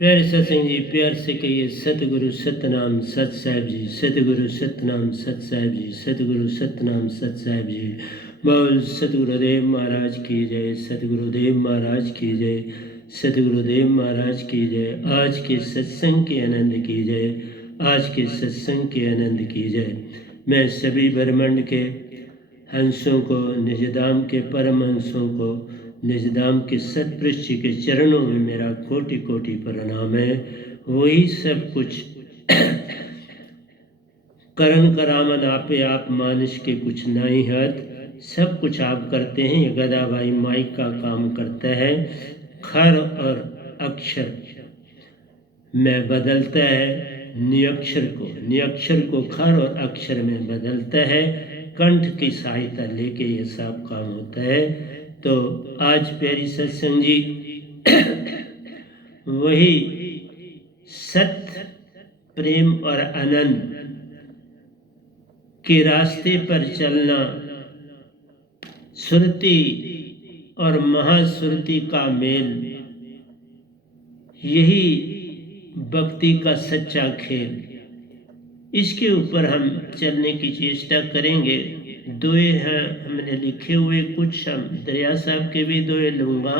प्यारे सत्संग जी, प्यार से कहिए सतगुरु सतनाम सत साहिब जी, सतगुरु सतनाम सत साहिब जी, सतगुरु सतनाम सत साहिब जी। बोल सतगुरुदेव महाराज की जय, सतगुरुदेव महाराज की जय, सतगुरुदेव महाराज की जय। आज के सत्संग के आनंद की जय, आज के सत्संग के आनंद की जय। मैं सभी ब्रह्मांड के हंसों को, निजधाम के परम हंसों को, निजधाम के सतपुरुष जी के चरणों में मेरा कोटि कोटि प्रणाम है। वही सब कुछ करण करामन आपे आप मानुष के कुछ नहीं हत, सब कुछ आप करते हैं। ये गदा भाई माइक का काम करता है। खर और अक्षर में बदलता है, नियक्षर को खर और अक्षर में बदलता है। कंठ की सहायता लेके ये सब काम होता है। तो आज प्यारी सत्संग जी वही सत्य, प्रेम और आनंद के रास्ते पर चलना, सुरति और महासुरति का मेल, यही भक्ति का सच्चा खेल। इसके ऊपर हम चलने की चेष्टा करेंगे। दोए हैं हमने लिखे हुए, कुछ हम दरिया साहब के भी दोए लूँगा,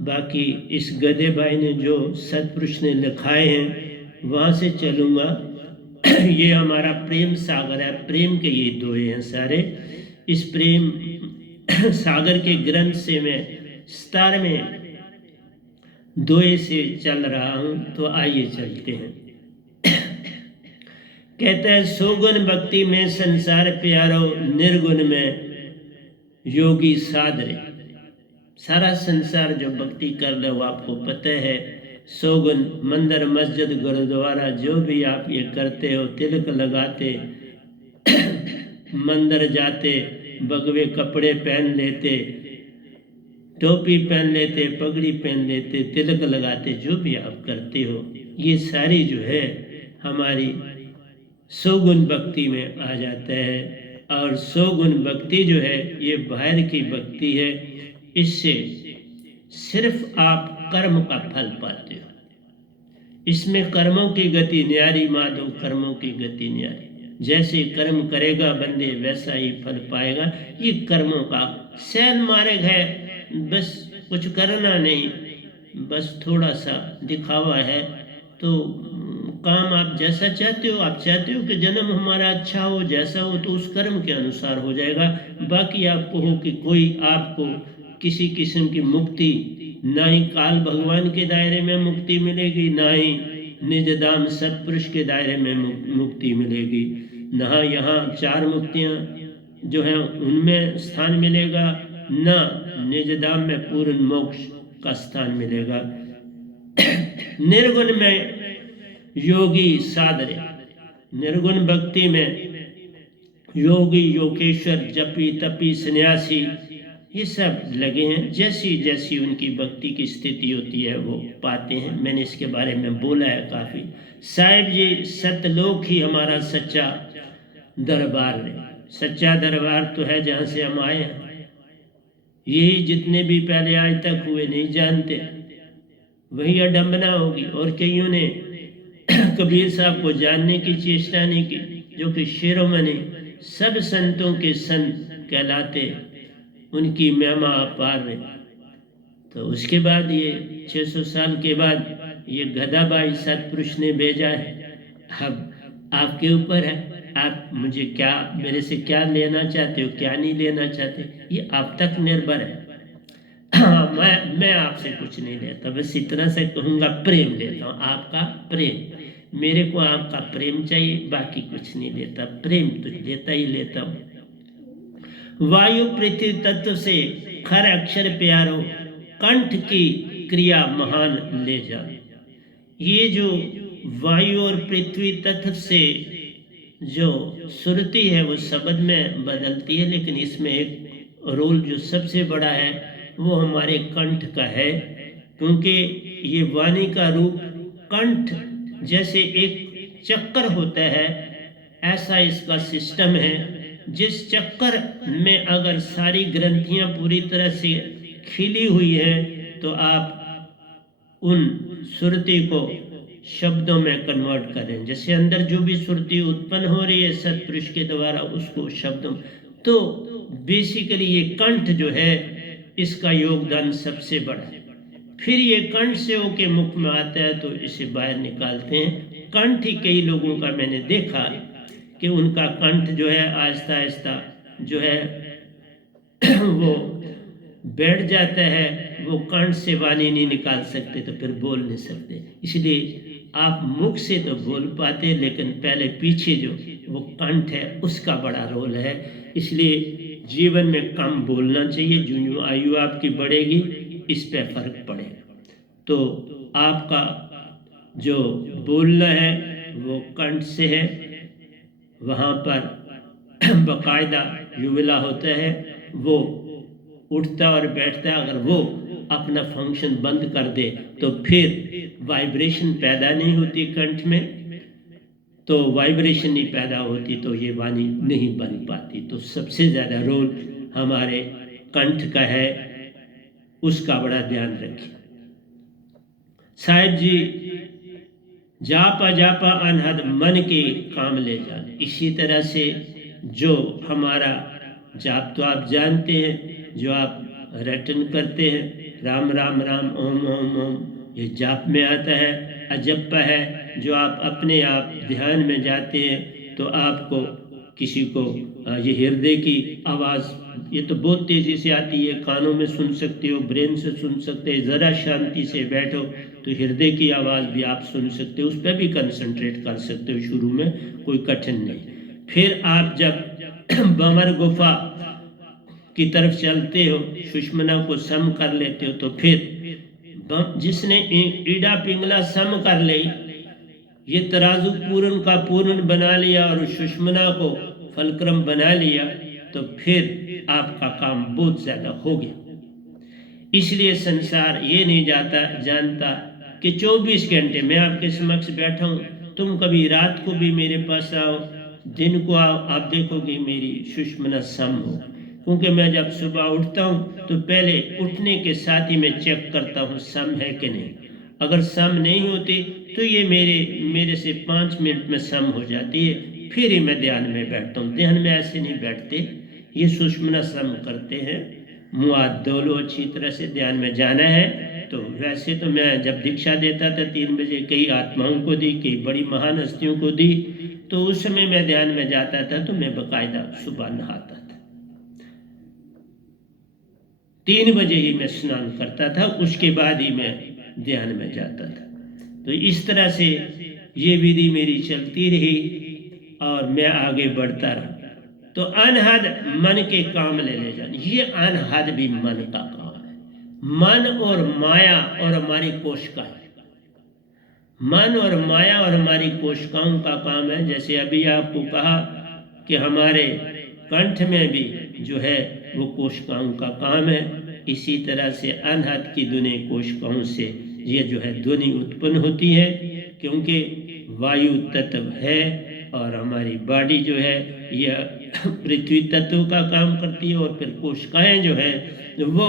बाकी इस गधे भाई ने जो सतपुरुष ने लिखाए हैं वहाँ से चलूँगा। ये हमारा प्रेम सागर है, प्रेम के ये दोए हैं सारे। इस प्रेम सागर के ग्रंथ से मैं 17वें दोए से चल रहा हूँ। तो आइए चलते हैं। कहता है सोगुन भक्ति में संसार प्यारो, निर्गुण में योगी साधरे। सारा संसार जो भक्ति कर लो आपको पता है। सोगुन मंदिर मस्जिद गुरुद्वारा जो भी आप ये करते हो, तिलक लगाते, मंदिर जाते, भगवे कपड़े पहन लेते, टोपी पहन लेते, पगड़ी पहन लेते, तिलक लगाते, जो भी आप करते हो, ये सारी जो है हमारी सोगुन भक्ति में आ जाता है। और सोगुन भक्ति जो है ये बाहर की भक्ति है। इससे सिर्फ आप कर्म का फल पाते हो। इसमें कर्मों की गति न्यारी, माधो कर्मों की गति न्यारी। जैसे कर्म करेगा बंदे वैसा ही फल पाएगा। ये कर्मों का सैल मार्ग है, बस कुछ करना नहीं, बस थोड़ा सा दिखावा है। तो काम आप जैसा चाहते हो, आप चाहते हो कि जन्म हमारा अच्छा हो, जैसा हो तो उस कर्म के अनुसार हो जाएगा। बाकी आपको हो कि कोई आपको किसी किस्म की मुक्ति, ना ही काल भगवान के दायरे में मुक्ति मिलेगी, ना ही निजधाम सतपुरुष के दायरे में मुक्ति मिलेगी, ना यहाँ 4 मुक्तियाँ जो हैं उनमें स्थान मिलेगा, ना निजधाम में पूर्ण मोक्ष का स्थान मिलेगा। निर्गुण में योगी साधरे, निर्गुण भक्ति में योगी, योगेश्वर, जपी, तपी, सन्यासी, ये सब लगे हैं। जैसी जैसी उनकी भक्ति की स्थिति होती है वो पाते हैं। मैंने इसके बारे में बोला है काफ़ी। साहिब जी सतलोक ही हमारा सच्चा दरबार है। सच्चा दरबार तो है जहाँ से हम आए हैं। यही जितने भी पहले आज तक हुए नहीं जानते, वही अडम्बना होगी। और कईयों ने कबीर साहब को जानने की चेष्टा नहीं की, जो कि शिरोमणि सब संतों के संत कहलाते, उनकी महिमा अपार है। तो उसके बाद ये 600 साल के बाद ये गदाबाई सतपुरुष ने भेजा है। अब आपके ऊपर है, आप मुझे क्या, मेरे से क्या लेना चाहते हो, क्या नहीं लेना चाहते, ये आप तक निर्भर है। मैं आपसे कुछ नहीं लेता, बस इतना से कहूँगा प्रेम लेता हूँ, आपका प्रेम। मेरे को आपका प्रेम चाहिए, बाकी कुछ नहीं लेता। प्रेम तो लेता ही लेता हूँ। वायु पृथ्वी तत्व से खर अक्षर प्यारो, कंठ की क्रिया महान ले जा। ये जो वायु और पृथ्वी तत्व से जो सुरती है वो शब्द में बदलती है, लेकिन इसमें एक रोल जो सबसे बड़ा है वो हमारे कंठ का है। क्योंकि ये वाणी का रूप कंठ जैसे एक चक्कर होता है, ऐसा इसका सिस्टम है। जिस चक्कर में अगर सारी ग्रंथियां पूरी तरह से खिली हुई हैं तो आप उन सुरती को शब्दों में कन्वर्ट करें। जैसे अंदर जो भी सुरती उत्पन्न हो रही है सत्पुरुष के द्वारा, उसको शब्दों, तो बेसिकली ये कंठ जो है इसका योगदान सबसे बड़ा है। फिर ये कंठ से होके मुख में आता है तो इसे बाहर निकालते हैं। कंठ ही कई लोगों का मैंने देखा कि उनका कंठ जो है आहिस्ता आहिस्ता जो है वो बैठ जाता है, वो कंठ से वाणी नहीं निकाल सकते तो फिर बोल नहीं सकते। इसलिए आप मुख से तो बोल पाते, लेकिन पहले पीछे जो वो कंठ है उसका बड़ा रोल है। इसलिए जीवन में कम बोलना चाहिए, जो आयु आपकी बढ़ेगी इस पे फर्क पड़ेगा। तो आपका जो बोलना है वो कंठ से है, वहाँ पर बकायदा युविला होता है, वो उठता और बैठता है। अगर वो अपना फंक्शन बंद कर दे तो फिर वाइब्रेशन पैदा नहीं होती कंठ में, तो वाइब्रेशन नहीं पैदा होती तो ये वाणी नहीं बन पाती। तो सबसे ज़्यादा रोल हमारे कंठ का है, उसका बड़ा ध्यान रखें। साहिब जी जापा जापा अनहद मन के काम ले जाने, इसी तरह से जो हमारा जाप तो आप जानते हैं, जो आप रटन करते हैं राम राम राम ओम ओम ओम, ये जाप में आता है। अजप्पा है जो आप अपने आप ध्यान में जाते हैं तो आपको किसी को ये हृदय की आवाज़ ये तो बहुत तेज़ी से आती है, कानों में सुन सकते हो, ब्रेन से सुन सकते हो। ज़रा शांति से बैठो तो हृदय की आवाज़ भी आप सुन सकते हो, उस पर भी कंसंट्रेट कर सकते हो, शुरू में कोई कठिन नहीं। फिर आप जब भंवर गुफा की तरफ चलते हो, सुषमना को सम कर लेते हो, तो फिर जिसने ईड़ा पिंगला सम कर ली, ये तराजू पूर्ण का पूर्ण बना लिया और सुषमना को फलक्रम बना लिया, तो फिर आपका काम बहुत ज़्यादा हो गया। इसलिए संसार ये नहीं जानता कि 24 घंटे मैं आपके समक्ष बैठा हूँ, तुम कभी रात को भी मेरे पास आओ, दिन को आओ, आप देखोगे मेरी सुषमना सम हो। क्योंकि मैं जब सुबह उठता हूँ तो पहले उठने के साथ ही मैं चेक करता हूँ सम है कि नहीं। अगर सम नहीं होती तो ये मेरे से 5 मिनट में सम हो जाती है, फिर ही मैं ध्यान में बैठता हूँ। ध्यान में ऐसे नहीं बैठते, ये सुषमना सम करते हैं। मुआद दो लो, अच्छी तरह से ध्यान में जाना है। तो वैसे तो मैं जब दीक्षा देता था 3 बजे, कई आत्माओं को दी, कई बड़ी महान हस्तियों को दी, तो उस समय मैं ध्यान में जाता था तो मैं बाकायदा सुबह नहाता था। 3 बजे ही मैं स्नान करता था, उसके बाद ही मैं ध्यान में जाता था। तो इस तरह से ये विधि मेरी चलती रही और मैं आगे बढ़ता रहा। तो अनहद मन के काम ले जाने, ये अनहद भी मन का काम है। मन और माया और हमारी कोशिकाएं, मन और माया और हमारी कोशिकाओं का काम है। जैसे अभी आपको कहा कि हमारे कंठ में भी जो है वो कोशिकाओं का काम है, इसी तरह से अनहद की ध्वनि कोशिकाओं से ये जो है ध्वनि उत्पन्न होती है, क्योंकि वायु तत्व है और हमारी बॉडी जो है यह पृथ्वी तत्व का काम करती है, और फिर कोशिकाएं जो है वो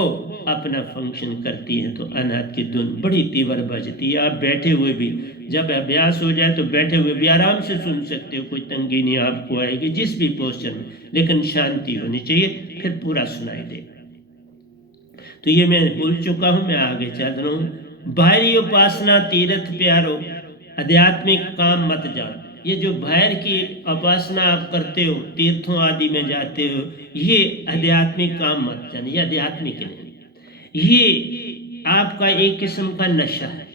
अपना फंक्शन करती हैं। तो अनहद की धुन बड़ी तीव्र बजती है। आप बैठे हुए भी, जब अभ्यास हो जाए तो बैठे हुए भी आराम से सुन सकते हो, कोई तंगी नहीं आपको आएगी जिस भी पोस्चर में, लेकिन शांति होनी चाहिए, फिर पूरा सुनाई देगा। तो ये मैं बोल चुका हूँ, मैं आगे चल रहा हूँ। बाहरी उपासना तीर्थ प्यारो, आध्यात्मिक काम मत जाओ। ये जो बाहर की उपासना आप करते हो, तीर्थों आदि में जाते हो, ये आध्यात्मिक काम मत जाना, ये आध्यात्मिक नहीं, ये आपका एक किस्म का नशा है।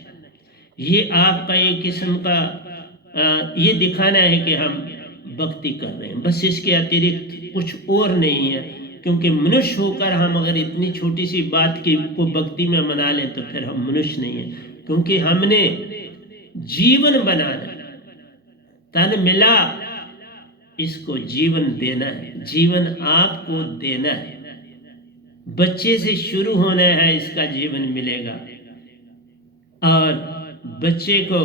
ये आपका एक किस्म का ये दिखाना है कि हम भक्ति कर रहे हैं, बस इसके अतिरिक्त कुछ और नहीं है। क्योंकि मनुष्य होकर हम अगर इतनी छोटी सी बात की को भक्ति में मना लें तो फिर हम मनुष्य नहीं हैं। क्योंकि हमने जीवन बनाना, तन मिला इसको जीवन देना है, जीवन आपको देना है। बच्चे से शुरू होना है, इसका जीवन मिलेगा। और बच्चे को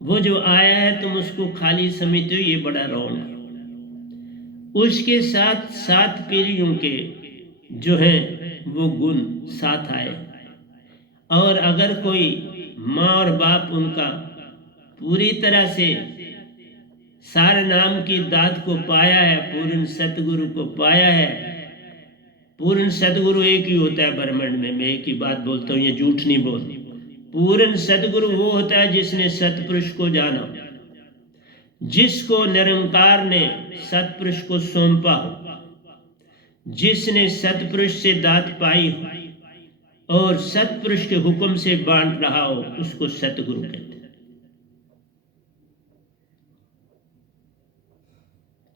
वो जो आया है तुम उसको खाली समझते हो, ये बड़ा रॉन्ग है। उसके साथ 7 पीढ़ियों के जो हैं वो गुण साथ आए। और अगर कोई माँ और बाप उनका पूरी तरह से सार नाम की दात को पाया है, पूर्ण सतगुरु को पाया है। पूर्ण सतगुरु एक ही होता है ब्रह्मांड में, मैं एक ही बात बोलता हूँ, ये झूठ नहीं बोलती। पूर्ण सतगुरु वो होता है जिसने सतपुरुष को जाना, जिसको निरंकार ने सतपुरुष को सौंपा हो, जिसने सतपुरुष से दात पाई हो और सतपुरुष के हुक्म से बांट रहा हो, उसको सतगुरु कहते हैं।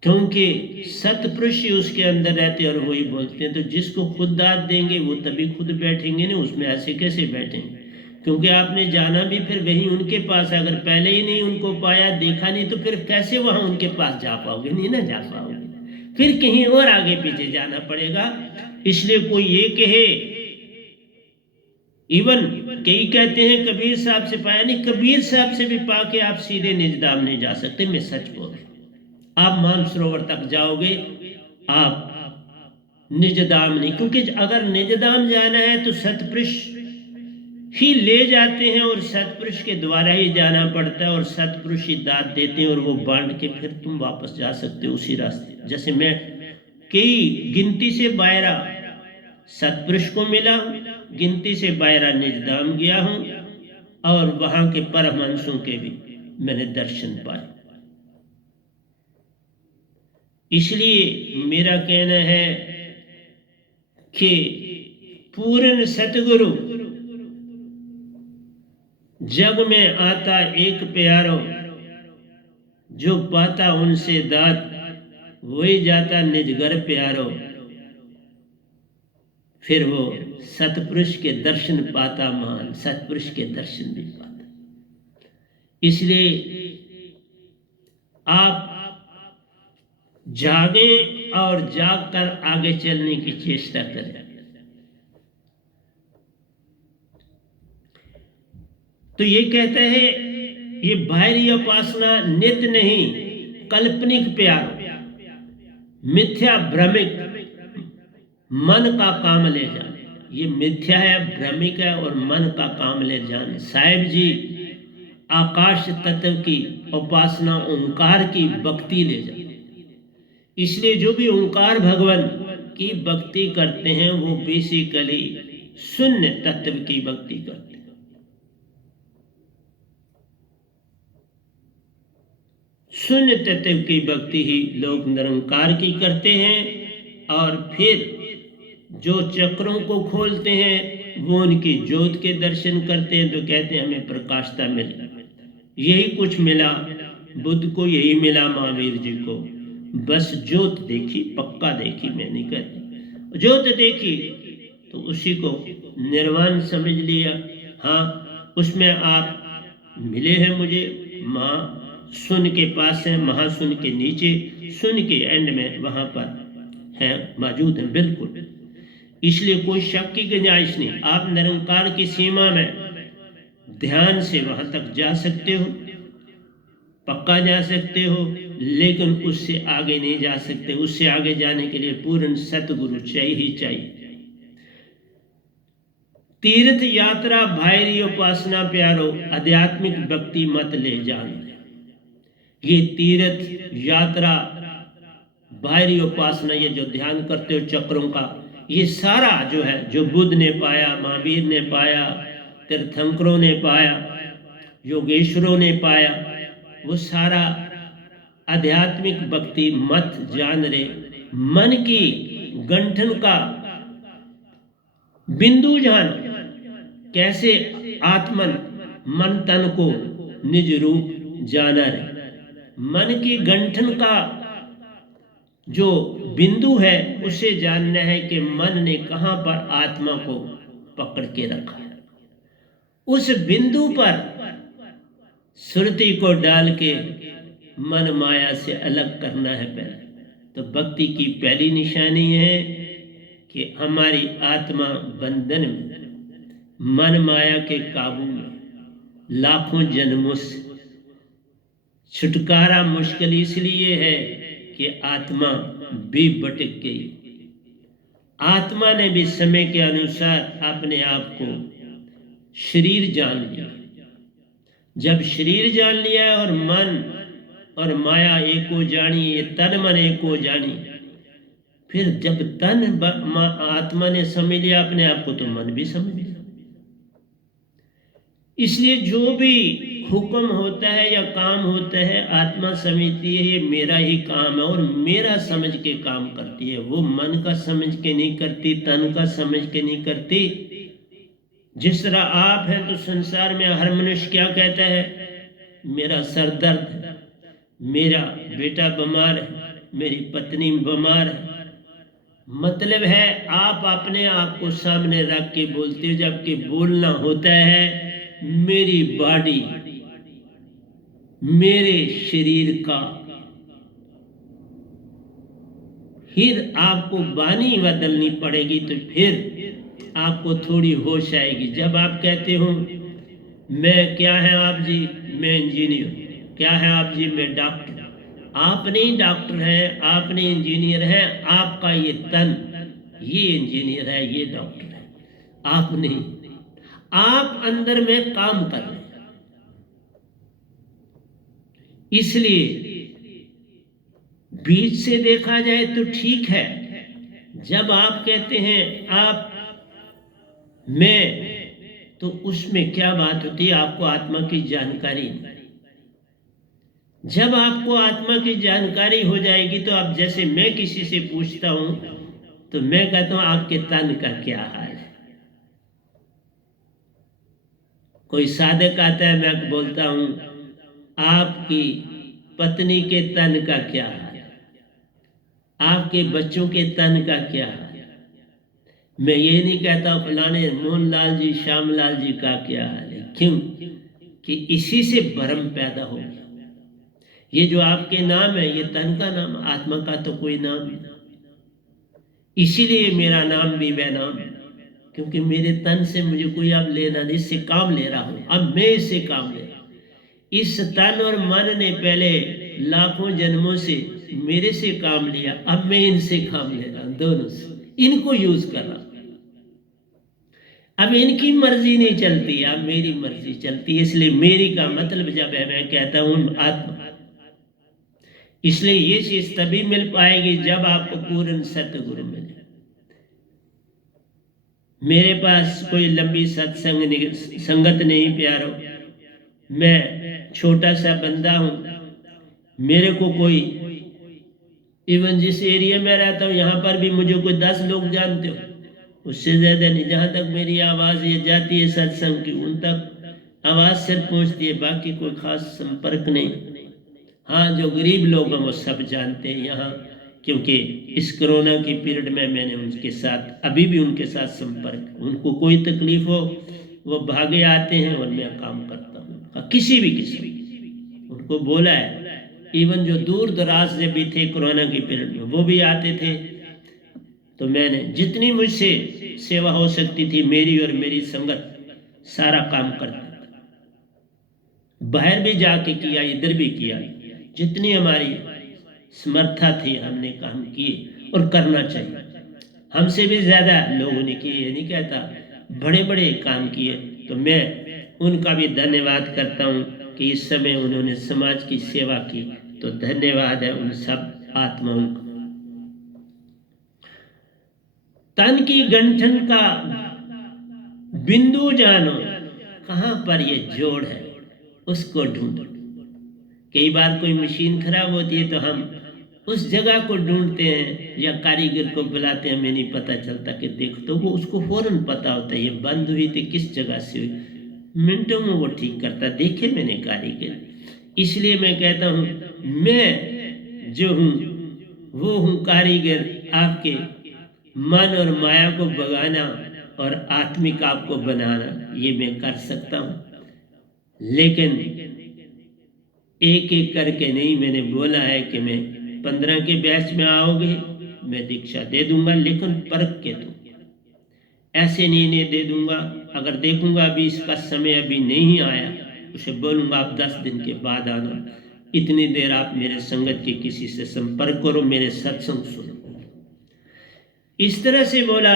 क्योंकि सतपुरुष ही उसके अंदर रहते हैं और वही बोलते हैं। तो जिसको खुद दात देंगे वो तभी खुद बैठेंगे ना, उसमें ऐसे कैसे बैठेंगे? क्योंकि आपने जाना भी फिर वही उनके पास, अगर पहले ही नहीं उनको पाया, देखा नहीं, तो फिर कैसे वहां उनके पास जा पाओगे? नहीं ना जा पाओगे, फिर कहीं और आगे पीछे जाना पड़ेगा। इसलिए कोई ये कहे, इवन कई कहते हैं कबीर साहब से पाया, नहीं, कबीर साहब से भी पाके आप सीधे निजधाम नहीं जा सकते। मैं सच बोल रहा हूं, आप मानसरोवर तक जाओगे, आप निजधाम नहीं। क्योंकि अगर निजधाम जाना है तो सतपुरुष ही ले जाते हैं और सतपुरुष के द्वारा ही जाना पड़ता है, और सतपुरुष ही दात देते हैं और वो बांट के फिर तुम वापस जा सकते हो उसी रास्ते। जैसे मैं कई गिनती से बायरा सतपुरुष को मिला, गिनती से बायरा निजधाम गया हूं, और वहां के परमहंसों के भी मैंने दर्शन पाए। इसलिए मेरा कहना है कि पूर्ण सतगुरु जग में आता एक प्यारो, जो पाता उनसे दात, वही जाता निज घर प्यारो। फिर वो सतपुरुष के दर्शन पाता मान, सतपुरुष के दर्शन भी पाता। इसलिए आप जागे और जागकर आगे चलने की चेष्टा करें। तो ये कहता है, ये बाहरी उपासना नित नहीं, काल्पनिक प्यार, मिथ्या भ्रमिक मन का काम ले जाने। ये मिथ्या है, भ्रमिक है और मन का काम ले जाने। साहिब जी आकाश तत्व की उपासना, ओंकार की भक्ति ले जाने। इसलिए जो भी ओंकार भगवान की भक्ति करते हैं वो बेसिकली शून्य तत्व की भक्ति करते हैं। शून्य तत्व की भक्ति ही लोग निरंकार की करते हैं, और फिर जो चक्रों को खोलते हैं वो उनकी ज्योत के दर्शन करते हैं, तो कहते हैं हमें प्रकाशता मिली। यही कुछ मिला बुद्ध को, यही मिला महावीर जी को। बस ज्योत देखी, पक्का देखी, मैं नहीं कहती, ज्योत देखी तो उसी को निर्वाण समझ लिया। हाँ, उसमें आप मिले हैं मुझे, माँ सुन के पास है, महासुन के नीचे, सुन के एंड में वहां पर है, मौजूद है बिल्कुल। इसलिए कोई शक की गुंजाइश नहीं। आप निरंकार की सीमा में ध्यान से वहां तक जा सकते हो, पक्का जा सकते हो, लेकिन उससे आगे नहीं जा सकते। उससे आगे जाने के लिए पूर्ण सतगुरु चाहिए ही चाहिए। तीर्थ यात्रा भायरी उपासना प्यारो, आध्यात्मिक भक्ति मत ले जाना। ये तीर्थ यात्रा बाहरी उपासना, ये जो ध्यान करते हो चक्रों का, ये सारा जो है, जो बुद्ध ने पाया, महावीर ने पाया, तीर्थंकरों ने पाया, योगेश्वरों ने पाया, वो सारा आध्यात्मिक भक्ति मत जान रे। मन की गंठन का बिंदु जान, कैसे आत्मन मन तन को निज रूप जाना रे। मन की गंठन का जो बिंदु है उसे जानना है कि मन ने कहां पर आत्मा को पकड़ के रखा है। उस बिंदु पर सुरती को डाल के मन माया से अलग करना है पहले। तो भक्ति की पहली निशानी है कि हमारी आत्मा बंधन में, मन माया के काबू में, लाखों जन्मों से छुटकारा मुश्किल इसलिए है कि आत्मा भी भटक गई। आत्मा ने भी समय के अनुसार अपने आप को शरीर जान लिया, जब शरीर जान लिया और मन और माया एक हो जानी, ये तन मन एक हो जानी, फिर जब आत्मा ने समझ लिया अपने आप को तो मन भी समझ लिया। इसलिए जो भी हुक्म होता है या काम होता है, आत्मा समझती है ये मेरा ही काम है और मेरा समझ के काम करती है। वो मन का समझ के नहीं करती, तन का समझ के नहीं करती। जिस तरह आप हैं तो संसार में हर मनुष्य क्या कहता है, मेरा सर दर्द है, मेरा बेटा बीमार है, मेरी पत्नी बीमार है। मतलब है आप अपने आप को सामने रख के बोलते हो, जबकि बोलना होता है मेरी बॉडी, मेरे शरीर का। फिर आपको वाणी बदलनी पड़ेगी, तो फिर आपको थोड़ी होश आएगी। जब आप कहते हो मैं, क्या है आप जी, मैं इंजीनियर, क्या है आप जी, मैं डॉक्टर। आप नहीं डॉक्टर हैं, आप नहीं इंजीनियर हैं, आपका ये तन ये इंजीनियर है, ये डॉक्टर है, आप नहीं। आप अंदर में काम कर रहे हैं। इसलिए बीच से देखा जाए तो ठीक है। जब आप कहते हैं आप मैं, तो उसमें क्या बात होती है, आपको आत्मा की जानकारी। जब आपको आत्मा की जानकारी हो जाएगी तो आप, जैसे मैं किसी से पूछता हूं तो मैं कहता हूं आपके तन का क्या हाल है। कोई साधक आता है, मैं बोलता हूं आपकी पत्नी के तन का क्या हाल है, आपके बच्चों के तन का क्या हाल है। मैं ये नहीं कहता फलाने मोहनलाल जी, श्यामलाल जी का क्या हाल है। क्यों कि इसी से भ्रम पैदा हो गया। ये जो आपके नाम है ये तन का नाम, आत्मा का तो कोई नाम नहीं। इसीलिए मेरा नाम भी वह नाम है, क्योंकि मेरे तन से मुझे कोई अब लेना नहीं, इससे काम ले रहा हूं, अब मैं इससे काम ले रहा हूं। इस तन और मन ने पहले लाखों जन्मों से मेरे से काम लिया, अब मैं इनसे काम ले रहा हूं, दोनों से इनको यूज कर रहा हूं। अब इनकी मर्जी नहीं चलती, अब मेरी मर्जी चलती है। इसलिए मेरी का मतलब जब है, मैं कहता हूं आत्मा। इसलिए ये चीज तभी मिल पाएगी जब आपको पूर्ण सतगुरु मिले। मेरे पास कोई लंबी संगत नहीं प्यारो, मैं छोटा सा बंदा हूं। मेरे को कोई, इवन जिस एरिया में रहता हूं यहां पर भी मुझे कोई 10 लोग जानते हो, उससे ज्यादा नहीं। जहां तक मेरी आवाज ये जाती है सत्संग की, उन तक आवाज सिर्फ पहुंचती है, बाकी कोई खास संपर्क नहीं। हाँ, जो गरीब लोग हैं वो सब जानते हैं यहाँ, क्योंकि इस कोरोना की पीरियड में मैंने उनके साथ, अभी भी उनके साथ संपर्क। उनको कोई तकलीफ हो वो भागे आते हैं और मैं काम करता हूँ। किसी भी उनको बोला है। इवन जो दूर दराज से भी थे कोरोना की पीरियड में, वो भी आते थे। तो मैंने जितनी मुझसे सेवा हो सकती थी, मेरी और मेरी संगत सारा काम करता था। बाहर भी जाके किया, इधर भी किया, जितनी हमारी समर्था थी हमने काम किए और करना चाहिए। हमसे भी ज्यादा लोगों ने किए, ये नहीं कहता, बड़े बड़े काम किए। तो मैं उनका भी धन्यवाद करता हूँ कि इस समय उन्होंने समाज की सेवा की। तो धन्यवाद है उन सब आत्माओं का। तन की गंठन का बिंदु जानो, कहां पर ये जोड़ है उसको ढूंढो। कई बार कोई मशीन खराब होती है तो हम उस जगह को ढूंढते हैं या कारीगर को बुलाते हैं, हमें नहीं पता चलता कि देख, तो वो उसको फौरन पता होता है ये बंद हुई थी, किस जगह से हुई, मिनटों में वो ठीक करता, देखे मैंने कारीगर। इसलिए मैं कहता हूं मैं जो हूं वो हूं कारीगर, आपके मन और माया को भगाना और आत्मिक आपको बनाना, ये मैं कर सकता हूं। लेकिन एक एक करके नहीं। मैंने बोला है कि मैं 15 के बैच में आओगे मैं दीक्षा दे दूंगा, लेकिन परख के दूंगा, ऐसे नहीं दे दूंगा। अगर देखूंगा अभी इसका समय अभी नहीं आया, उसे बोलूंगा आप 10 दिन के बाद आना, इतनी देर आप मेरे संगत के किसी से संपर्क करो, मेरे सत्संग सुनो। इस तरह से बोला।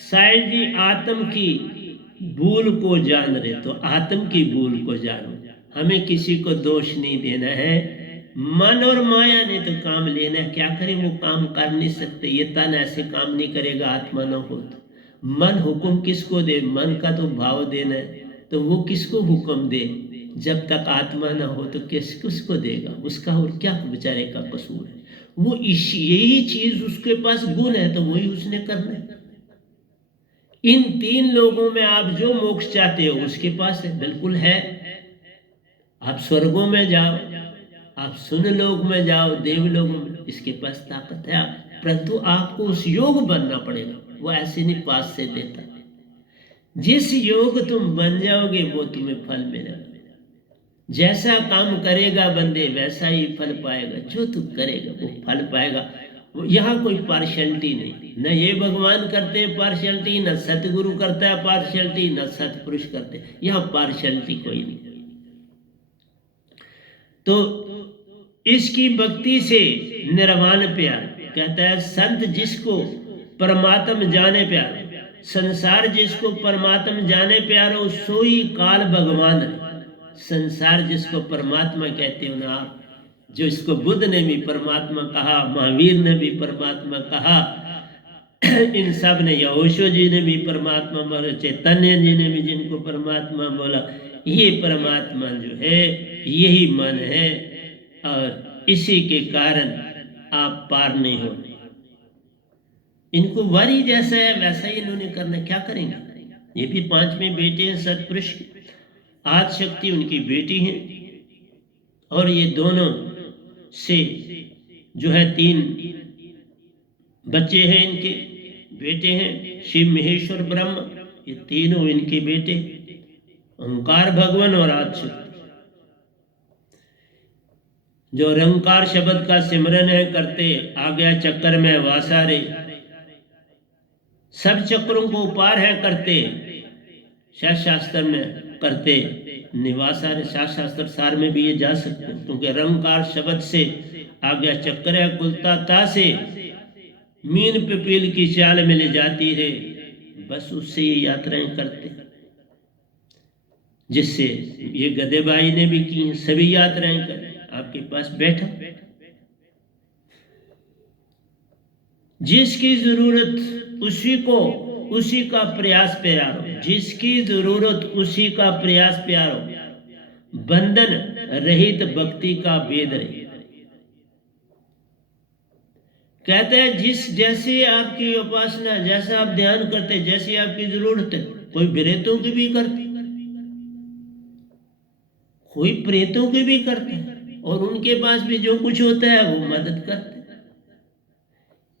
शायद जी आत्म की भूल को जान रहे तो आत्म की भूल को जानो। हमें किसी को दोष नहीं देना है, मन और माया ने तो काम लेना है, क्या करें वो काम कर नहीं सकते, ये तन ऐसे काम नहीं करेगा आत्मा न हो तो। मन हुक्म किसको दे, मन का तो भाव देना है, तो वो किसको हुक्म दे, जब तक आत्मा ना हो तो किसको देगा, उसका और क्या बेचारे का कसूर है। वो यही चीज उसके पास गुण है तो वही उसने करना है। इन तीन लोगों में आप जो मोक्ष चाहते हो उसके पास है, बिल्कुल है। आप स्वर्गों में जाओ, आप सुन लोक में जाओ, देवलोक में, इसके पास ताकत है, परंतु आपको उस योग बनना पड़ेगा, वो ऐसे नहीं पास से देता। जिस योग तुम बन जाओगे वो तुम्हें फल मिलेगा। जैसा काम करेगा बंदे वैसा ही फल पाएगा, जो तू करेगा वो फल पाएगा। यहाँ कोई पार्शलिटी नहीं, न ये भगवान करते हैं पार्शलिटी, न सतगुरु करता है पार्शलिटी, न सतपुरुष करते, यहाँ पार्शलिटी कोई नहीं। तो इसकी भक्ति से निर्वाण प्यार, कहता है संत जिसको परमात्म जाने प्यार, संसार जिसको परमात्म जाने प्यारो सोई काल भगवान है। संसार जिसको परमात्मा कहते हो ना आप, जो इसको बुद्ध ने भी परमात्मा कहा, महावीर ने भी परमात्मा कहा, इन सब ने, यहोशू जी ने भी परमात्मा बोला, चैतन्य जी ने भी जिनको परमात्मा बोला, ये परमात्मा जो है यही मन है, और इसी के कारण आप पार नहीं हो। इनको वरी जैसा है वैसा ही इन्होंने करना, क्या करेंगे। ये भी पांचवें बेटे हैं सतपुरुष, आदि शक्ति उनकी बेटी है, और ये दोनों से जो है 3 बच्चे हैं, इनके बेटे हैं शिव महेश्वर ब्रह्म, ये तीनों इनके बेटे, ओंकार भगवान और आदि शक्ति। जो रंकार शब्द का सिमरन है करते, आ गया चक्कर में वासारे, सब चक्रों को पार है करते, शास्त्र में करते निवासारे, शास्त्र सार में भी ये जा सकते हैं, क्योंकि रंकार शब्द से आ गया चक्कर है, कुलता ता से मीन पिपील की चाल मिल जाती है, बस उससे ये यात्राएं करते, जिससे ये गदेबाई ने भी की हैं, सभी यात्राएं कर आपके पास बैठा। जिसकी जरूरत उसी को, उसी का प्रयास प्यारो, जिसकी जरूरत उसी का प्रयास प्यारो, बंधन रहित भक्ति का वेद रहे। कहते हैं जिस जैसे आपकी उपासना, जैसा आप ध्यान करते, जैसी आपकी जरूरत है, कोई प्रेतों की भी करते, कोई प्रेतों की भी करते, और उनके पास भी जो कुछ होता है वो मदद करते।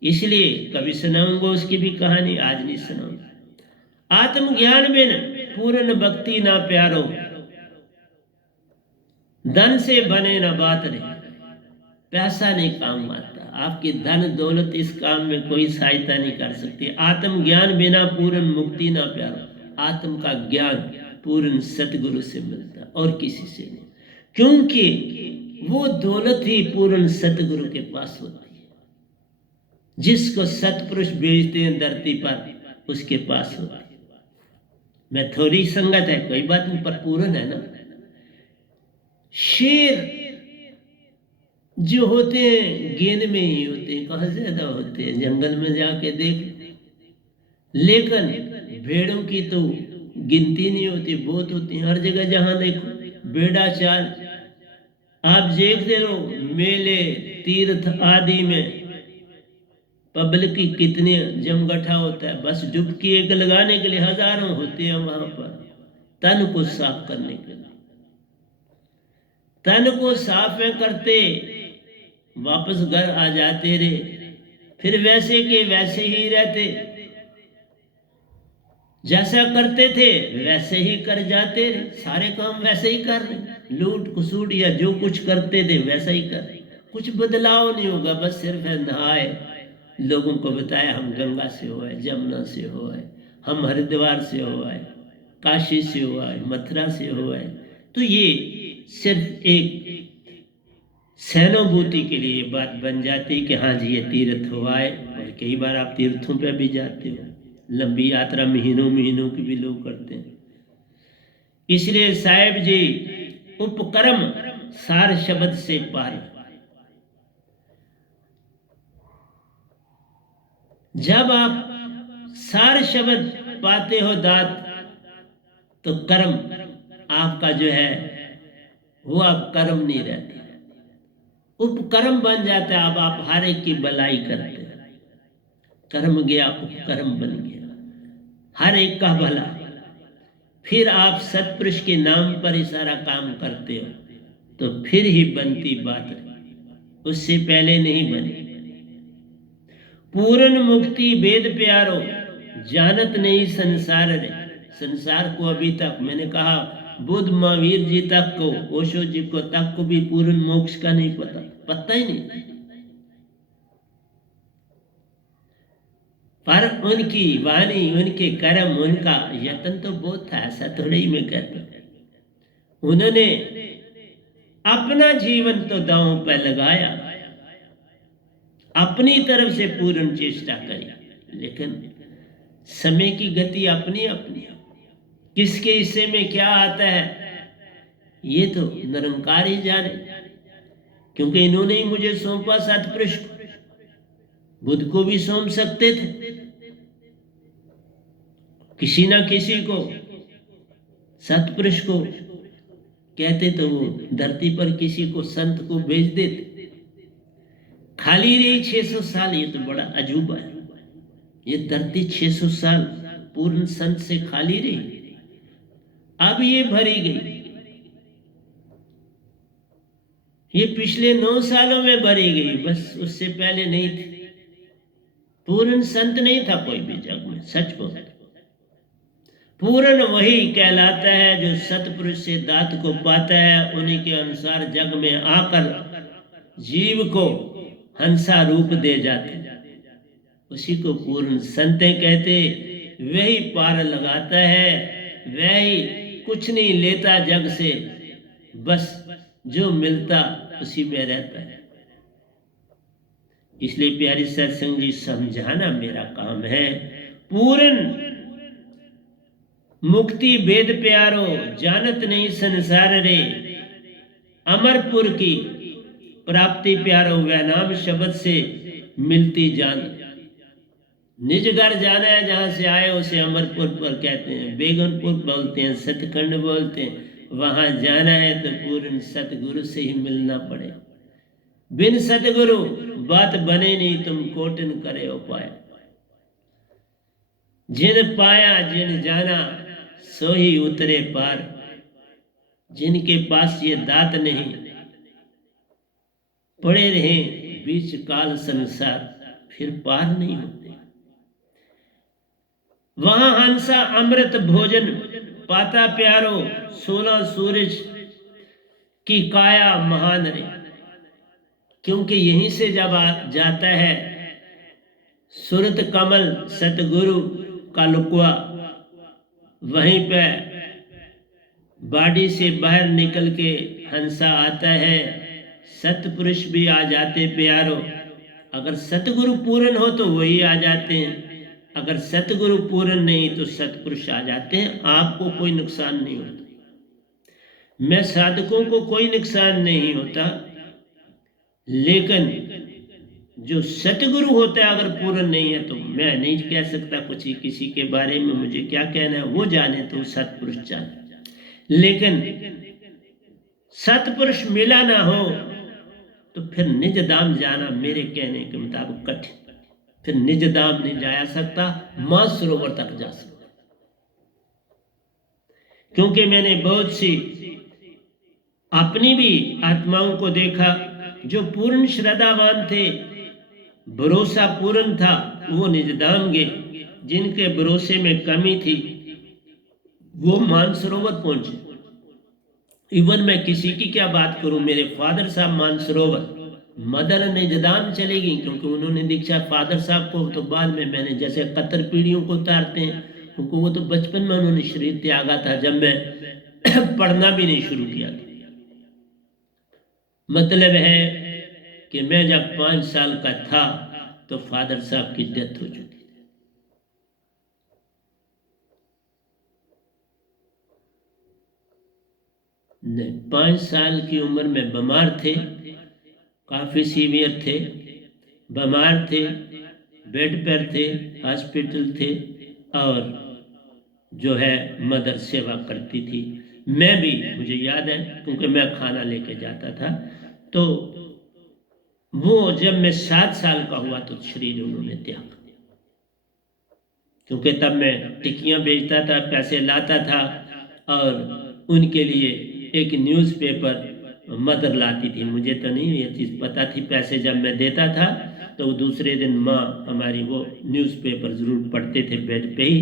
इसलिए कभी सुनाऊंगा उसकी भी कहानी, आज नहीं सुनाऊंगा। आत्मज्ञान बिन पूर्ण भक्ति ना प्यारो, धन से बने ना बात रे, पैसा नहीं काम आता, आपकी धन दौलत इस काम में कोई सहायता नहीं कर सकती। आत्मज्ञान बिना पूर्ण मुक्ति ना प्यारो, आत्म का ज्ञान पूर्ण सतगुरु से मिलता और किसी से नहीं, क्योंकि वो दौलत ही पूर्ण सतगुरु के पास होती है। जिसको सतपुरुष भेजते हैं धरती पर उसके पास होती है। मैं थोड़ी संगत है कोई बात नहीं, पर पूर्ण है ना। शेर जो होते हैं गेंद में ही होते हैं, कहाँ ज्यादा होते हैं, जंगल में जाके देख, लेकिन भेड़ों की तो गिनती नहीं होती, बहुत होती है हर जगह जहां देखो। बेड़ा चाल आप देखते रहो, मेले तीर्थ आदि में पब्लिक की कितने जमगठा होता है, बस डुबकी एक लगाने के लिए हजारों होते हैं वहां पर, तन को साफ करने के लिए। तन को साफ करते वापस घर आ जाते रे, फिर वैसे के वैसे ही रहते, जैसा करते थे वैसे ही कर जाते रे, सारे काम वैसे ही कर रहे, लूट खसूट या जो कुछ करते थे वैसा ही कर रहे, कुछ बदलाव नहीं होगा। बस सिर्फ नहाए, लोगों को बताया हम गंगा से हो आए, जमुना से हो आए, हम हरिद्वार से हो आए, काशी से हो आए, मथुरा से हो आए। तो ये सिर्फ एक सहानुभूति के लिए बात बन जाती कि हाँ जी ये तीर्थ हो आए। और कई बार आप तीर्थों पे भी जाते हो, लंबी यात्रा महीनों महीनों की भी लोग करते हैं। इसलिए साहिब जी उपक्रम सार शब्द से पार। जब आप सार शब्द पाते हो दात, तो कर्म आपका जो है वो अब कर्म नहीं रहती, उपकर्म बन जाता है। अब आप हर एक की भलाई करते हैं, कर्म गया उपकर्म बन गया, हर एक का भला। फिर आप सत्पुरुष के नाम पर ही सारा काम करते हो, तो फिर ही बनती बात है, उससे पहले नहीं बनी। पूर्ण मुक्ति वेद प्यारो, जानत नहीं संसार रे। संसार को अभी तक मैंने कहा बुद्ध महावीर जी तक को, ओशो जी को तक को भी पूर्ण मोक्ष का नहीं पता, पता ही नहीं। पर उनकी वाणी, उनके कर्म, उनका यत्न तो बहुत था, ऐसा थोड़ा ही मैं कहता। उन्होंने अपना जीवन तो दांव पर लगाया, अपनी तरफ से पूर्ण चेष्टा करी, लेकिन समय की गति अपनी अपनी, किसके हिस्से में क्या आता है ये तो निरंकार ही जाने। क्योंकि इन्होंने ही मुझे सौंपा सतपुरुष, बुद्ध को भी सौंप सकते थे, किसी ना किसी को, सतपुरुष को कहते तो वो धरती पर किसी को संत को भेज देते। खाली रही 600 साल, ये तो बड़ा अजूबा है। ये धरती 600 साल पूर्ण संत से खाली रही, अब ये भरी गई। ये पिछले 9 सालों में भरी गई, बस उससे पहले नहीं थी। पूर्ण संत नहीं था कोई भी जग में, सच बोल। पूर्ण वही कहलाता है जो सतपुरुष से दात को पाता है, उन्हीं के अनुसार जग में आकर जीव को हंसा रूप दे जाते, उसी को पूर्ण संते कहते। वही पार लगाता है, वही कुछ नहीं लेता जग से, बस जो मिलता उसी में रहता है। इसलिए प्यारी सत्संग जी, समझाना मेरा काम है। पूर्ण मुक्ति वेद प्यारो, जानत नहीं संसार रे। अमरपुर की प्राप्ति प्यारो, वह नाम शब्द से मिलती जान। निज घर जाना है, जहां से आए उसे अमरपुर पर कहते हैं, बेगनपुर बोलते हैं, सतखंड बोलते हैं। वहां जाना है तो पूर्ण सतगुरु से ही मिलना पड़े। बिन सतगुरु बात बने नहीं, तुम कोटिन करे उपाय। जिन पाया जिन जाना, सो ही उतरे पार। जिनके पास ये दात नहीं, पड़े रहे बीच काल संसार, फिर पार नहीं होते। वहां हंसा अमृत भोजन पाता प्यारो, 16 सूरज की काया महान रे। क्योंकि यहीं से जब जाता है सुरत कमल सतगुरु का लुकवा, वहीं पे बाड़ी से बाहर निकल के हंसा आता है। सतपुरुष भी आ जाते प्यारो। अगर सतगुरु पूर्ण हो तो वही आ जाते हैं, अगर सतगुरु पूर्ण नहीं तो सतपुरुष आ जाते हैं। आपको कोई नुकसान नहीं होता, मैं साधकों को कोई नुकसान नहीं होता, लेकिन जो सतगुरु होता है अगर पूर्ण नहीं है तो मैं नहीं कह सकता कुछ ही किसी के बारे में। मुझे क्या कहना है वो जाने, तो सतपुरुष जाने। लेकिन सतपुरुष मिला ना हो तो फिर निज धाम जाना मेरे कहने के मुताबिक कठिन। फिर निज धाम नहीं जाया सकता, मानसरोवर तक जा सकता। क्योंकि मैंने बहुत सी अपनी भी आत्माओं को देखा जो पूर्ण श्रद्धावान थे, भरोसा पूर्ण था, वो निजधाम गए। जिनके भरोसे में कमी थी वो मानसरोवर पहुंचे। इवन मैं किसी की क्या बात करूं, मेरे फादर साहब मानसरोवर, मदर निजधाम चली गई, क्योंकि उन्होंने दीक्षा फादर साहब को तो बाद में मैंने, जैसे कतर पीढ़ियों को उतारते हैं, क्योंकि वो तो बचपन में उन्होंने शरीर त्यागा था, जब मैं पढ़ना भी नहीं शुरू किया था। मतलब है कि मैं जब 5 साल का था तो फादर साहब की डेथ हो चुकी थी। 5 साल की उम्र में बीमार थे, काफ़ी सीवियर थे, बीमार थे, बेड पर थे, हॉस्पिटल थे, और जो है मदर सेवा करती थी। मैं भी, मुझे याद है क्योंकि मैं खाना लेके जाता था, तो वो जब मैं 7 साल का हुआ तो शरीर उन्होंने त्याग, क्योंकि तब मैं टिक्कियाँ बेचता था, पैसे लाता था, और उनके लिए एक न्यूज़पेपर मदर लाती थी। मुझे तो नहीं ये चीज़ पता थी। पैसे जब मैं देता था तो दूसरे दिन माँ हमारी वो न्यूज़पेपर ज़रूर पढ़ते थे बेड पे ही,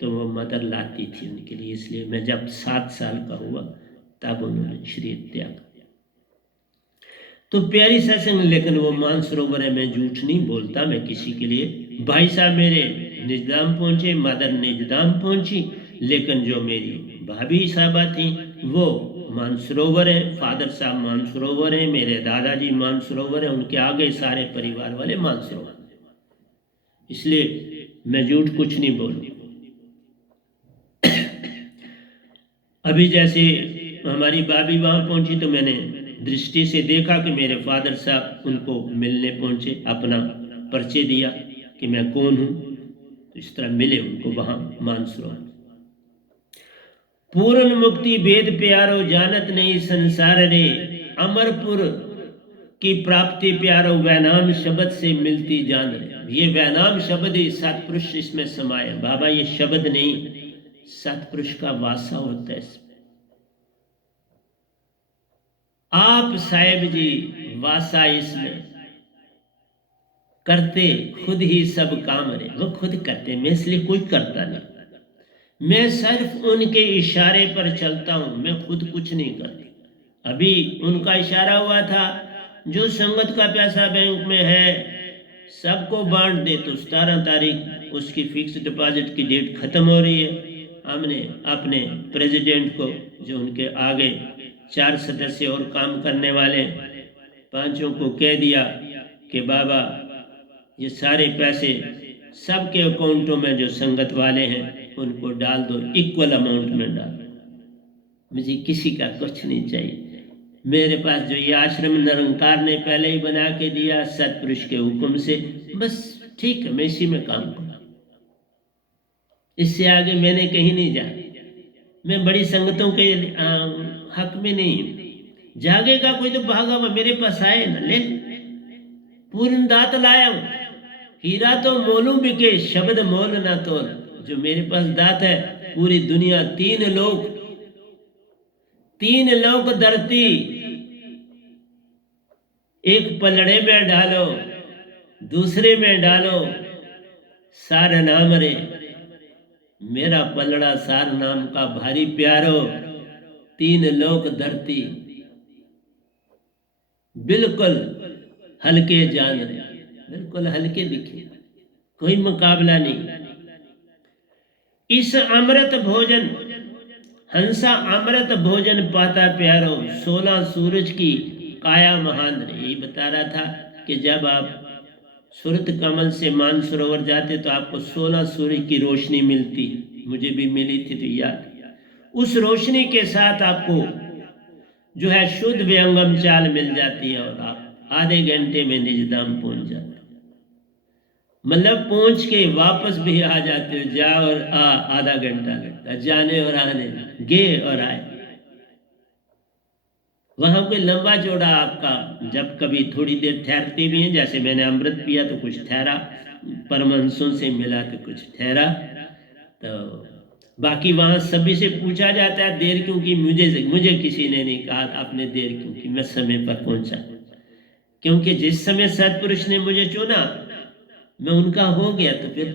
तो वो मदर लाती थी उनके लिए। इसलिए मैं जब 7 साल का हुआ तब उन्होंने शरीर त्याग। तो प्यारी सत्संग, लेकिन वो मानसरोवर है, मैं झूठ नहीं बोलता मैं किसी के लिए। भाई साहब मेरे निजदाम पहुँचे, मदर निजदाम पहुँची, लेकिन जो मेरी भाभी साहबा थी वो मानसरोवर है, फादर साहब मानसरोवर है, मेरे दादाजी मानसरोवर है, उनके आगे सारे परिवार वाले मानसरोवर। इसलिए मैं झूठ कुछ नहीं बोल। अभी जैसे हमारी भाभी वहाँ पहुँची तो मैंने दृष्टि से देखा कि मेरे फादर साहब उनको मिलने पहुँचे, अपना परिचय दिया कि मैं कौन हूँ, तो इस तरह मिले उनको वहाँ मानसरोवर। पूर्ण मुक्ति भेद प्यारो जानत नहीं संसार रे, अमरपुर की प्राप्ति प्यारो वैनाम शब्द से मिलती जान रे। ये वैनाम शब्द ही सतपुरुष इसमें समाया। बाबा ये शब्द नहीं, सतपुरुष का वासा होता है। आप साहेब जी वासा इसमें करते खुद ही सब काम रे। वो खुद करते, मैं इसलिए कोई करता नहीं, मैं सिर्फ उनके इशारे पर चलता हूं, मैं खुद कुछ नहीं करता। अभी उनका इशारा हुआ था, जो संगत का पैसा बैंक में है सबको बांट दे। तो 17 तारीख उसकी फिक्स डिपॉजिट की डेट खत्म हो रही है। हमने अपने प्रेसिडेंट को, जो उनके आगे 4 सदस्य और काम करने वाले, पांचों को कह दिया कि बाबा ये सारे पैसे सबके अकाउंटों में जो संगत वाले हैं उनको डाल दो, इक्वल अमाउंट में डाल। मुझे किसी का कुछ नहीं चाहिए। मेरे पास जो ये आश्रम निरंकार ने पहले ही बना के दिया सतपुरुष के हुक्म से, बस ठीक है, मैं इसी में काम करूँ, इससे आगे मैंने कहीं नहीं जाना। मैं बड़ी संगतों के हक में नहीं हूँ। जागेगा कोई तो भागा हुआ मेरे पास आए ना, ले पूर्ण दात लाया हूँ। हीरा तो मोलू बिके शब्द मोल ना तोल। जो मेरे पास दात है, पूरी दुनिया, 3 लोक धरती एक पलड़े में डालो, दूसरे में डालो, सार नाम रे। मेरा पलड़ा सार नाम का भारी प्यारो, 3 लोक धरती बिल्कुल हल्के जान रहे, बिल्कुल हल्के दिखे, कोई मुकाबला नहीं। इस अमृत भोजन, हंसा अमृत भोजन पाता प्यारो, 16 सूरज की काया महान रे। यही बता रहा था कि जब आप सूरत कमल से मानसरोवर जाते तो आपको 16 सूरज की रोशनी मिलती, मुझे भी मिली थी तो याद। उस रोशनी के साथ आपको जो है शुद्ध व्यंगम चाल मिल जाती है और आप आधे घंटे में निजधाम पहुंच जाते, मतलब पहुंच के वापस भी आ जाते हो। जा और आ आधा घंटा लगता, जाने और आने, गे और आए। वहां कोई लंबा चौड़ा आपका, जब कभी थोड़ी देर ठहरते भी हैं, जैसे मैंने अमृत पिया तो कुछ ठहरा, परमहंसों से मिला तो कुछ ठहरा, तो बाकी वहां सभी से पूछा जाता है देर क्यों की। मुझे किसी ने नहीं कहा आपने देर क्यों की, मैं समय पर पहुंचा। क्योंकि जिस समय सतपुरुष ने मुझे चुना मैं उनका हो गया, तो फिर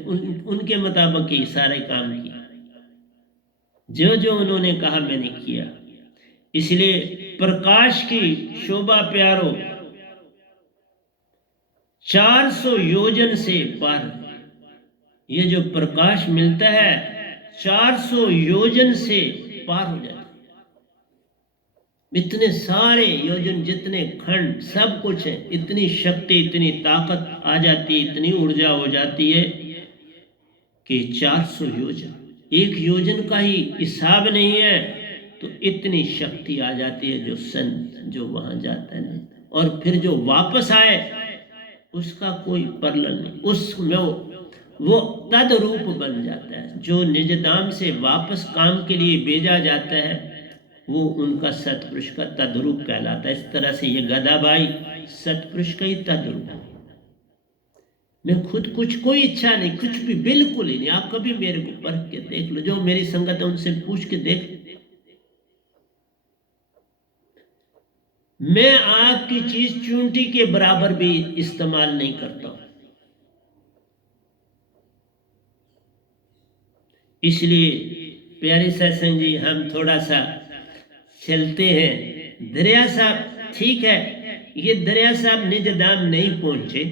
उनके मुताबिक ही सारे काम किया, जो जो उन्होंने कहा मैंने किया। इसलिए प्रकाश की शोभा प्यारो 400 योजन से पार। ये जो प्रकाश मिलता है 400 योजन से पार हो जाता है। इतने सारे योजन, जितने खंड, सब कुछ है। इतनी शक्ति, इतनी ताकत आ जाती है, इतनी ऊर्जा हो जाती है कि 400 योजन, एक योजन का ही हिसाब नहीं है। तो इतनी शक्ति आ जाती है जो संत जो वहां जाता है, और फिर जो वापस आए उसका कोई परलन नहीं, उसमें वो तद रूप बन जाता है। जो निज धाम से वापस काम के लिए भेजा जाता है वो उनका सतपुरुष का तद्रूप कहलाता है। इस तरह से ये गदाबाई सतपुरुष का ही तद्रूप है। मैं खुद कुछ कोई इच्छा नहीं, कुछ भी बिल्कुल ही नहीं। आप कभी मेरे को परख के देख लो, जो मेरी संगत है उनसे पूछ के देख। मैं आग की चीज चूंटी के बराबर भी इस्तेमाल नहीं करता हूं। इसलिए प्यारे सत्संग जी, हम थोड़ा सा चलते हैं। दरिया साहब ठीक है, ये दरिया साहब निज धाम नहीं पहुंचे,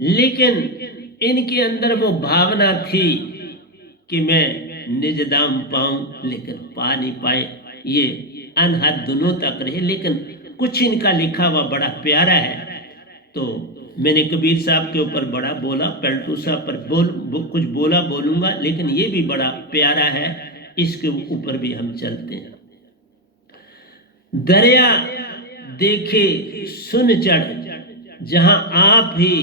लेकिन इनके अंदर वो भावना थी कि मैं निज धाम पाऊं, लेकिन पा नहीं पाए। ये अनहद दिनों तक रहे, लेकिन कुछ इनका लिखा हुआ बड़ा प्यारा है। तो मैंने कबीर साहब के ऊपर बड़ा बोला, पलटू साहब पर कुछ बोलूंगा, लेकिन ये भी बड़ा प्यारा है, इसके ऊपर भी हम चलते हैं। दरिया देखे सुन चढ़, जहां आप ही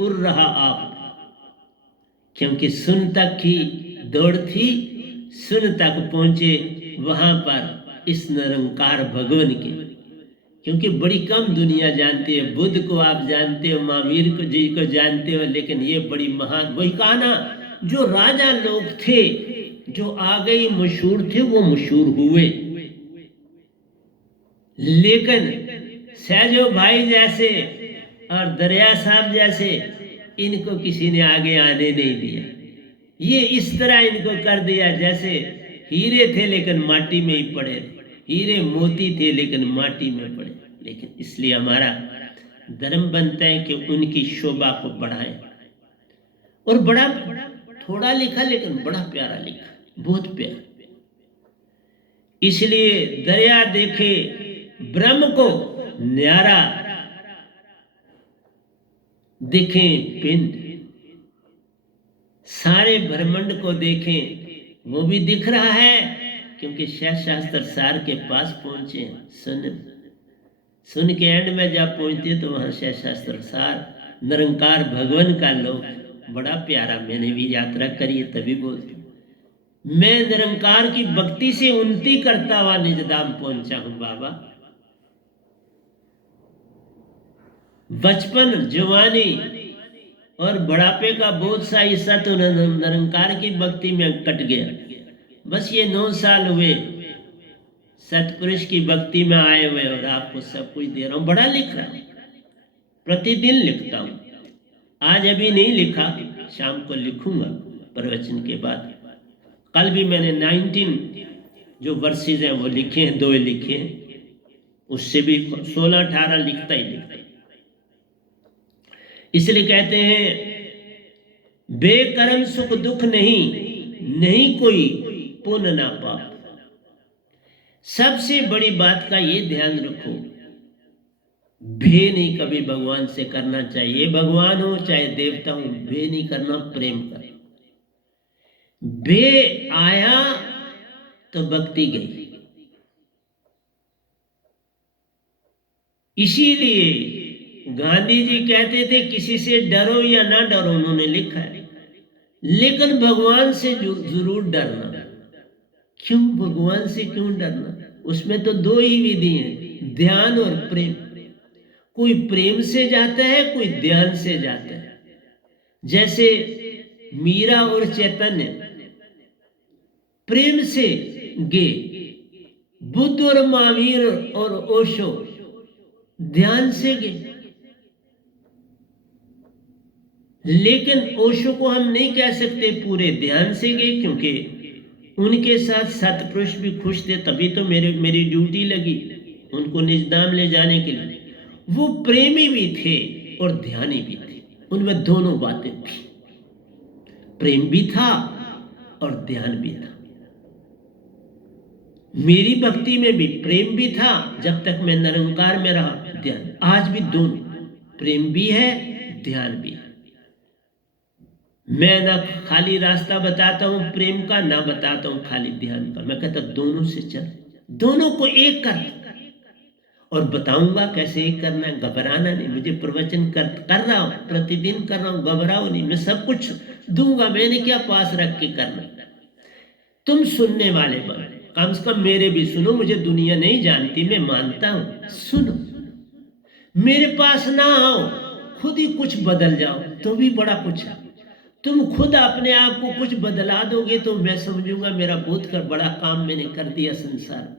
उड़ रहा आप, क्योंकि सुन तक की दौड़ थी, सुन तक पहुंचे वहां पर इस निरंकार भगवान के। क्योंकि बड़ी कम दुनिया जानती है, बुद्ध को आप जानते हो, महावीर को जी को जानते हो, लेकिन ये बड़ी महान, वही कहा ना, जो राजा लोग थे जो आगे ही मशहूर थे वो मशहूर हुए, लेकिन सहजो भाई जैसे और दरिया साहब जैसे इनको किसी ने आगे आने नहीं दिया। ये इस तरह इनको कर दिया जैसे हीरे थे लेकिन माटी में ही पड़े, हीरे मोती थे लेकिन माटी में पड़े। लेकिन इसलिए हमारा धर्म बनता है कि उनकी शोभा को बढ़ाएं। और बड़ा थोड़ा लिखा लेकिन बड़ा प्यारा लिखा, बहुत प्यारा। इसलिए दरिया देखे ब्रह्म को न्यारा, देखें पिंड, सारे ब्रह्मांड को देखें, वो भी दिख रहा है क्योंकि शेष शास्त्र सार के पास पहुंचे। सुन के एंड में जब पहुंचते तो वहां शेष शास्त्र सार निरंकार भगवान का लोक बड़ा प्यारा। मैंने भी यात्रा करी है, तभी बोलती हूँ। मैं निरंकार की भक्ति से उन्नति करता हुआ निज धाम पहुंचा हूं बाबा। बचपन, जवानी और बुढ़ापे का बहुत सा हिस्सा तो निरंकार की भक्ति में कट गया। बस ये 9 साल हुए सतपुरुष की भक्ति में आए हुए, और आपको सब कुछ दे रहा हूं। बड़ा लिख रहा हूं, प्रतिदिन लिखता हूं। आज अभी नहीं लिखा, शाम को लिखूंगा प्रवचन के बाद। कल भी मैंने 19 जो वर्सेस हैं वो लिखे हैं, 2 लिखे हैं, उससे भी 16-18 लिखता ही। इसलिए कहते हैं बेकर्म सुख दुख नहीं कोई पुण्य ना पाप। सबसे बड़ी बात का ये ध्यान रखो, भे नहीं कभी भगवान से करना चाहिए। भगवान हो चाहे देवता हो, भे नहीं करना, प्रेम कर। भे आया तो भक्ति गई। इसीलिए गांधी जी कहते थे किसी से डरो या ना डरो, उन्होंने लिखा है, लेकिन भगवान से जरूर डरना। क्यों भगवान से क्यों डरना? उसमें तो 2 ही विधि हैं, ध्यान और प्रेम। कोई प्रेम से जाता है, कोई ध्यान से जाता है। जैसे मीरा और चैतन्य प्रेम से गए, बुद्ध और महावीर और ओशो ध्यान से गए। लेकिन ओशो को हम नहीं कह सकते पूरे ध्यान से गए, क्योंकि उनके साथ सतपुरुष भी खुश थे, तभी तो मेरी ड्यूटी लगी उनको निज धाम ले जाने के लिए। वो प्रेमी भी थे और ध्यानी भी थे, उनमें दोनों बातें थी। प्रेम भी था और ध्यान भी था। मेरी भक्ति में भी प्रेम भी था जब तक मैं निरंकार में रहा, ध्यान। आज भी दोनों, प्रेम भी है, ध्यान भी है। मैं ना खाली रास्ता बताता हूँ प्रेम का, ना बताता हूँ खाली ध्यान का। मैं कहता दोनों से चल, दोनों को एक कर, और बताऊंगा कैसे एक करना है। घबराना नहीं, मुझे प्रवचन कर रहा हूँ, प्रतिदिन कर रहा हूँ, घबराओ नहीं, मैं सब कुछ दूंगा। मैंने क्या पास रख के करना, तुम सुनने वाले बनो, कम से कम मेरे भी सुनो। मुझे दुनिया नहीं जानती, मैं मानता हूं, सुनो। मेरे पास ना आओ, खुद ही कुछ बदल जाओ तो भी बड़ा कुछ है। तुम खुद अपने आप को कुछ बदला दोगे तो मैं समझूंगा मेरा बहुत बड़ा काम मैंने कर दिया संसार में।